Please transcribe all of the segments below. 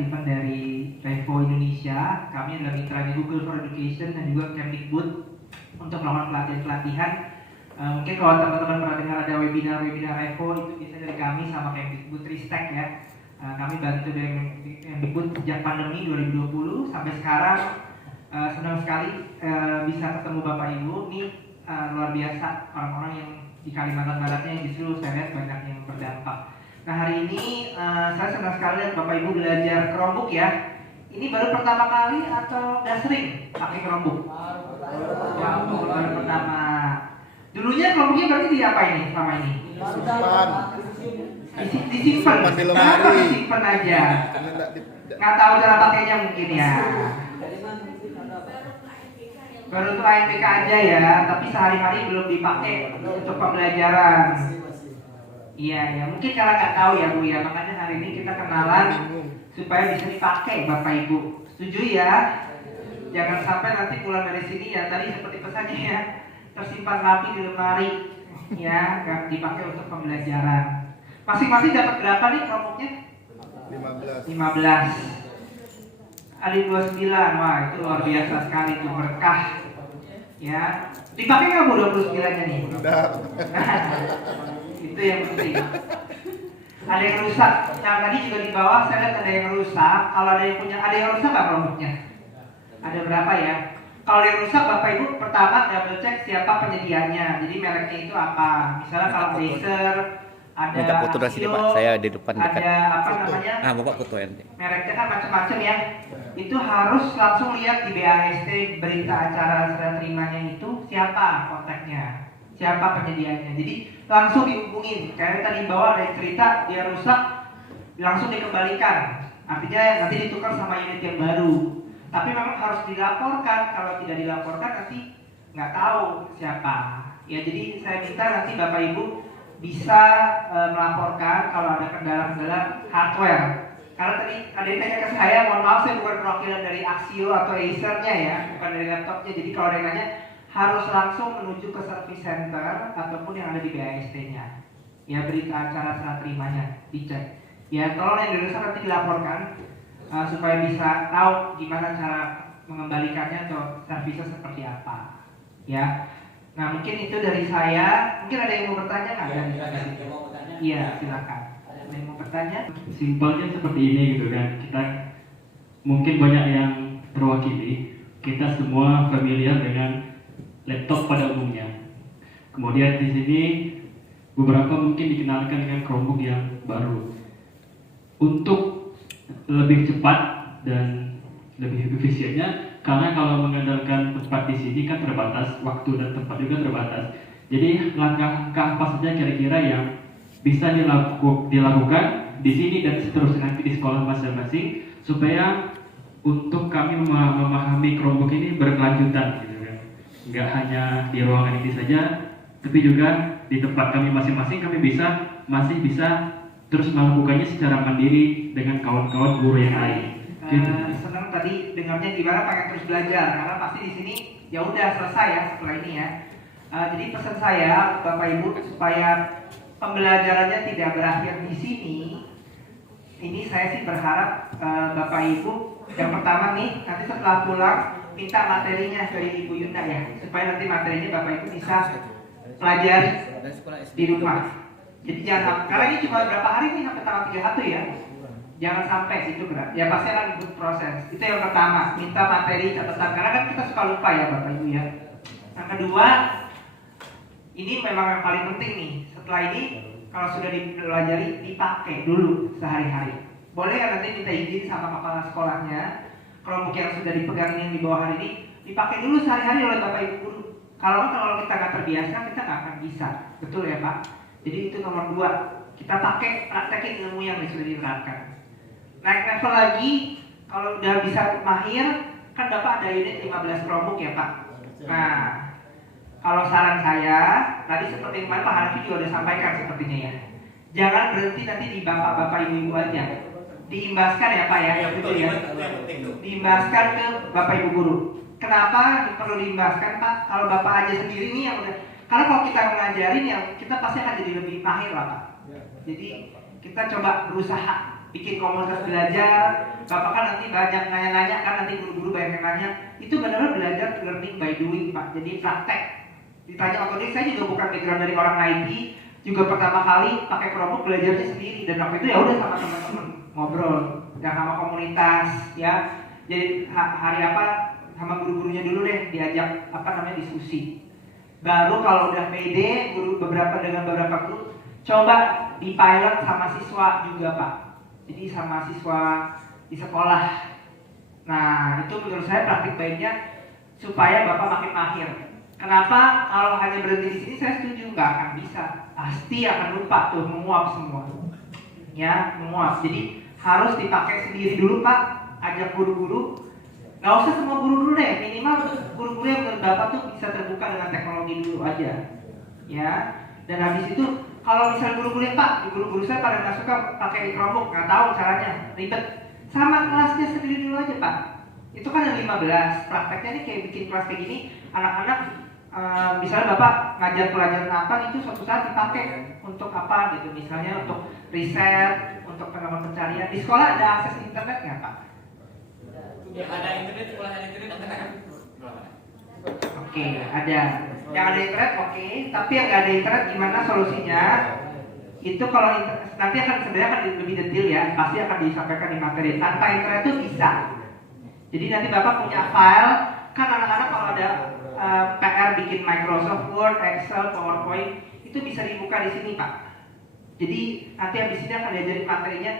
Steven dari Revo Indonesia. Kami adalah mitranya Google for Education dan juga Kemdikbud untuk melakukan pelatihan-pelatihan. Mungkin kalau teman-teman pernah dengar ada webinar Revo, itu biasanya dari kami sama Kemdikbud Ristek ya. Kami bantu dari Kemdikbud sejak pandemi 2020 sampai sekarang. Senang sekali bisa ketemu Bapak Ibu. Ini luar biasa, orang-orang yang di Kalimantan Baratnya yang justru saya lihat banyak yang berdampak. Nah, hari ini saya senang sekali lihat Bapak Ibu belajar Chromebook ya. Ini baru pertama kali atau udah sering pakai Chromebook? Baru pertama. Dulunya Chromebooknya berarti diapain nih sama ini? Disimpan di lemari. Disimpan aja. Nggak tahu cara pakainya mungkin ya. Baru untuk ANPK aja ya, tapi sehari-hari belum dipakai untuk pembelajaran. Iya ya, mungkin kalau nggak tahu ya Bu ya, makanya hari ini kita kenalan supaya bisa dipakai Bapak Ibu. Setuju ya? Jangan sampai nanti pulang dari sini ya, tadi seperti pesannya ya, tersimpan rapi di lemari ya, nggak dipakai untuk pembelajaran. Masing-masing dapat berapa nih Chromebooknya? 15. Ada 29, wah itu luar biasa sekali, itu berkah ya. Dipakai nggak Bu 29-nya nih? Itu yang penting. Ada yang rusak. Nah tadi juga di bawah saya lihat ada yang rusak. Kalau ada yang punya, ada yang rusak nggak Chromebooknya? Ada berapa ya? Kalau yang rusak Bapak Ibu pertama double check siapa penyediaannya. Jadi mereknya itu apa? Misalnya kalau Acer, ada minta foto dari sini Pak, saya di depan dekat. Ada apa namanya? Bapak foto nanti. Mereknya kan macam-macam ya. Itu harus langsung lihat di BAST berita acara serah terimanya itu siapa kontaknya, siapa penyediaannya. Jadi langsung dihubungin. Kayak tadi bawa ada yang cerita dia rusak, langsung dikembalikan. Artinya nanti ditukar sama unit yang baru. Tapi memang harus dilaporkan. Kalau tidak dilaporkan nanti nggak tahu siapa. Ya jadi saya minta nanti Bapak Ibu bisa melaporkan kalau ada kendala-kendala hardware. Karena tadi ada yang tanya ke saya, mohon maaf saya bukan perwakilan dari Axio atau Acer-nya ya, bukan dari laptopnya. Jadi kalau ada yang nanya harus langsung menuju ke service center ataupun yang ada di BAST-nya. Ya berita acara serah terimanya dicek. Ya tolong yang dirusak nanti dilaporkan supaya bisa tahu gimana cara mengembalikannya atau servisnya seperti apa. Ya. Nah mungkin itu dari saya. Mungkin ada yang mau bertanya nggak? Iya silakan. Ada yang mau bertanya? Simpelnya seperti ini gitu kan. Kita mungkin banyak yang terwakili. Kita semua familiar dengan laptop pada umumnya. Kemudian di sini beberapa mungkin dikenalkan dengan Chromebook yang baru. Untuk lebih cepat dan lebih efisiennya, karena kalau mengandalkan tempat di sini kan terbatas, waktu dan tempat juga terbatas. Jadi langkah-langkah apa saja kira-kira yang bisa dilakukan di sini dan seterusnya nanti di sekolah masing-masing supaya untuk kami memahami Chromebook ini berkelanjutan gitu kan. Nggak hanya di ruangan ini saja, tapi juga di tempat kami masing-masing kami masih bisa terus melakukannya secara mandiri dengan kawan-kawan guru yang lain. Gitu. Senang tadi dengarnya gimana pengen terus belajar karena pasti di sini ya udah selesai ya setelah ini ya. Jadi pesan saya Bapak Ibu supaya pembelajarannya tidak berakhir di sini. Ini saya sih berharap Bapak Ibu yang pertama nih nanti setelah pulang minta materinya dari Ibu Yunda ya supaya nanti materinya Bapak Ibu bisa pelajari di rumah. Jadi jangan, karena ini cuma berapa hari nih sampai tanggal 31 ya. Jangan sampai itu berat. Ya pasti akan butuh proses. Itu yang pertama, minta materi catatan karena kan kita suka lupa ya Bapak Ibu ya. Yang kedua, ini memang yang paling penting nih. Setelah ini kalau sudah dipelajari dipakai dulu sehari-hari. Boleh kan nanti minta izin sama kepala sekolahnya. Kelompok yang sudah dipegang yang di bawah hari ini dipakai dulu sehari-hari oleh Bapak Ibu guru. Kalau kita nggak terbiasa kita nggak akan bisa. Betul ya Pak? Jadi itu nomor 2, kita pakai praktekin ilmu yang sudah diterapkan. Naik level lagi, kalau udah bisa mahir, kan Bapak ada unit 15 Chromebook ya Pak. Nah, kalau saran saya, tadi seperti yang Pak Hanafi juga udah sampaikan sepertinya ya. Jangan berhenti nanti di bapak-bapak ibu-ibu aja. Diimbaskan ya Pak ya, yang betul ya. Diimbaskan ke Bapak Ibu guru. Kenapa perlu diimbaskan Pak? Kalau Bapak aja sendiri nih yang udah. Karena kalau kita mengajarin ya kita pasti akan jadi lebih mahir lah Pak. Jadi kita coba berusaha bikin komunitas belajar. Bapak kan nanti banyak nanya-nanya kan, nanti guru-guru banyak yang nanya. Itu benar-benar belajar learning by doing Pak, jadi praktek. Ditanya otomatis, saya juga bukan background dari orang IT, juga pertama kali pakai Chromebook belajarnya sendiri, dan waktu itu ya udah sama teman-teman ngobrol, dan sama komunitas ya. Jadi hari apa sama guru-gurunya dulu deh diajak diskusi. Baru kalau udah pede, dengan beberapa guru coba di pilot sama siswa juga Pak. Jadi sama siswa di sekolah. Nah itu menurut saya praktik baiknya supaya Bapak makin mahir. Kenapa? Kalau hanya berhenti di sini saya setuju nggak akan bisa. Pasti akan lupa tuh, menguap semua. Ya menguap. Jadi harus dipakai sendiri dulu Pak. Ajak guru-guru. Nggak usah semua guru dulu deh, minimal guru-guru yang menurut Bapak tuh bisa terbuka dengan teknologi dulu aja. Ya. Dan habis itu kalau misalnya guru-guru Pak, guru-guru saya pada nggak suka pakai Chromebook, nggak tahu caranya, ribet. Sama kelasnya sendiri dulu aja Pak. Itu kan yang 15. Prakteknya ini kayak bikin kelas kayak gini, anak-anak misalnya Bapak ngajar pelajaran apa itu suatu saat dipakai untuk apa gitu, misalnya untuk riset, untuk pengembangan pencarian. Di sekolah ada akses internet nggak Pak? Ya ada internet, sekolah ada internet kan? Oke, ada. Yang ada internet oke, tapi yang nggak ada internet gimana solusinya? Itu kalau nanti akan sebenarnya akan lebih detail ya, pasti akan disampaikan di materi. Tanpa internet itu bisa. Jadi nanti Bapak punya file, kan anak-anak kalau ada PR bikin Microsoft Word, Excel, PowerPoint, itu bisa dibuka di sini Pak. Jadi nanti habis ini akan diajarin materinya.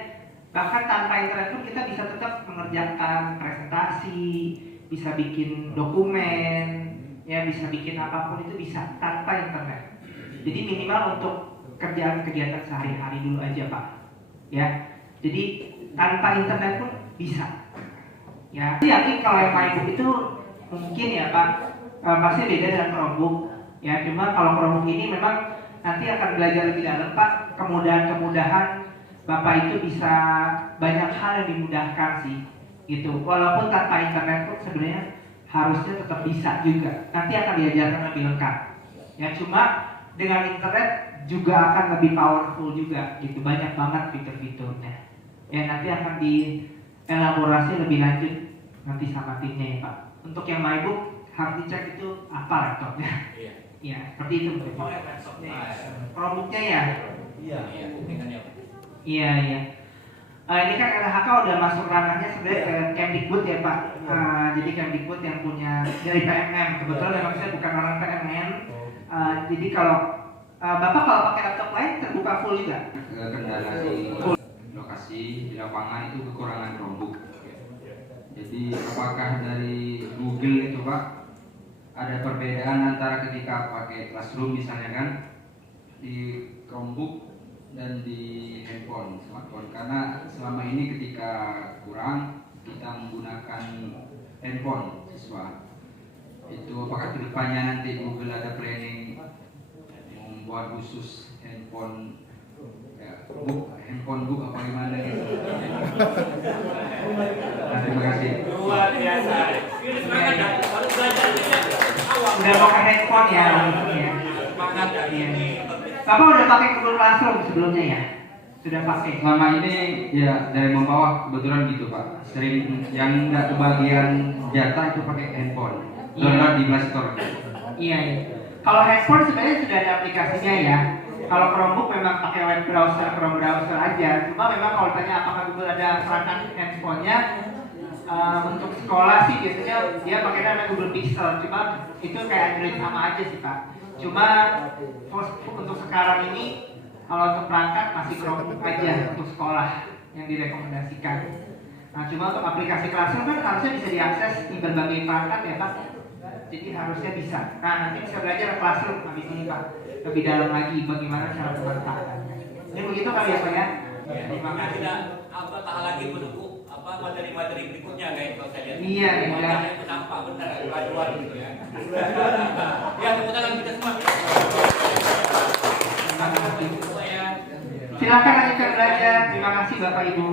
Bahkan tanpa internet pun kita bisa tetap mengerjakan presentasi, bisa bikin dokumen, ya bisa bikin apapun itu bisa tanpa internet. Jadi minimal untuk kerjaan kegiatan sehari-hari dulu aja Pak. Ya, jadi tanpa internet pun bisa. Ya, yakin kalau yang MyBook itu mungkin ya Pak, pasti beda dengan Chromebook. Ya, cuma kalau Chromebook ini memang nanti akan belajar lebih dalam Pak. Kemudahan-kemudahan Bapak itu bisa banyak hal yang dimudahkan sih, gitu. Walaupun tanpa internet pun sebenarnya harusnya tetap bisa juga. Nanti akan diajarkan lebih lengkap. Ya, cuma dengan internet juga akan lebih powerful juga, gitu. Banyak banget fitur-fiturnya. Ya, nanti akan dielaborasi lebih lanjut nanti sama timnya ya Pak. Untuk yang MyBook harus dicek itu apa laptopnya. Iya. Ya, seperti itu mungkin Pak. Chromebooknya ya. Iya, tinggalnya. Iya. Ini kan LHK udah masuk ranahnya sebenarnya ke Kemdikbud ya Pak. Jadi Kemdikbud yang punya dari PMM. Kebetulan memang saya bukan orang PMM. Jadi kalau Bapak kalau pakai laptop lain terbuka full juga? Kendala di lokasi di lapangan itu kekurangan Chromebook. Jadi apakah dari Google itu Pak ada perbedaan antara ketika pakai Classroom misalnya kan di Chromebook dan di handphone, smartphone, karena selama ini ketika kurang kita menggunakan handphone siswa itu, apakah kedepannya nanti Google ada planning membuat khusus handphone ya, handphone book apa gimana gitu. Terima kasih. Luar biasa. Ini semangat ya. Baru belajar awal. Udah pakai handphone ya langsungnya. Semangat ya ini. Bapak udah pakai Google Classroom sebelumnya ya? Sudah pakai? Selama ini ya dari membawa kebetulan gitu Pak. Sering yang nggak kebagian jatah itu pakai handphone. Download di Play Store. Iya. Kalau handphone sebenarnya sudah ada aplikasinya ya. Kalau Chromebook memang pakai web browser, Chrome browser aja. Cuma memang kalau tanya apakah Google ada serangan handphonenya, untuk sekolah sih biasanya dia pakai namanya Google Pixel. Cuma itu kayak Android sama aja sih Pak. Cuma untuk sekarang ini kalau untuk perangkat masih Chromebook aja untuk sekolah yang direkomendasikan. Nah cuma untuk aplikasi Classroom kan harusnya bisa diakses di berbagai perangkat ya Pak. Jadi harusnya bisa. Nah nanti bisa belajar Classroom habis ini Pak. Lebih dalam lagi bagaimana cara pemanfaatannya. Ini begitu kali ya Pak ya. Terima kasih tidak tak lagi menunggu materi-materi berikutnya guys kalau saya lihat. Iya ya. Makanya itu sampah benar keluar gitu ya. Ya tepuk tangan kita semua. Terima kasih. Silakan lanjutkan belajar. Terima kasih Bapak Ibu.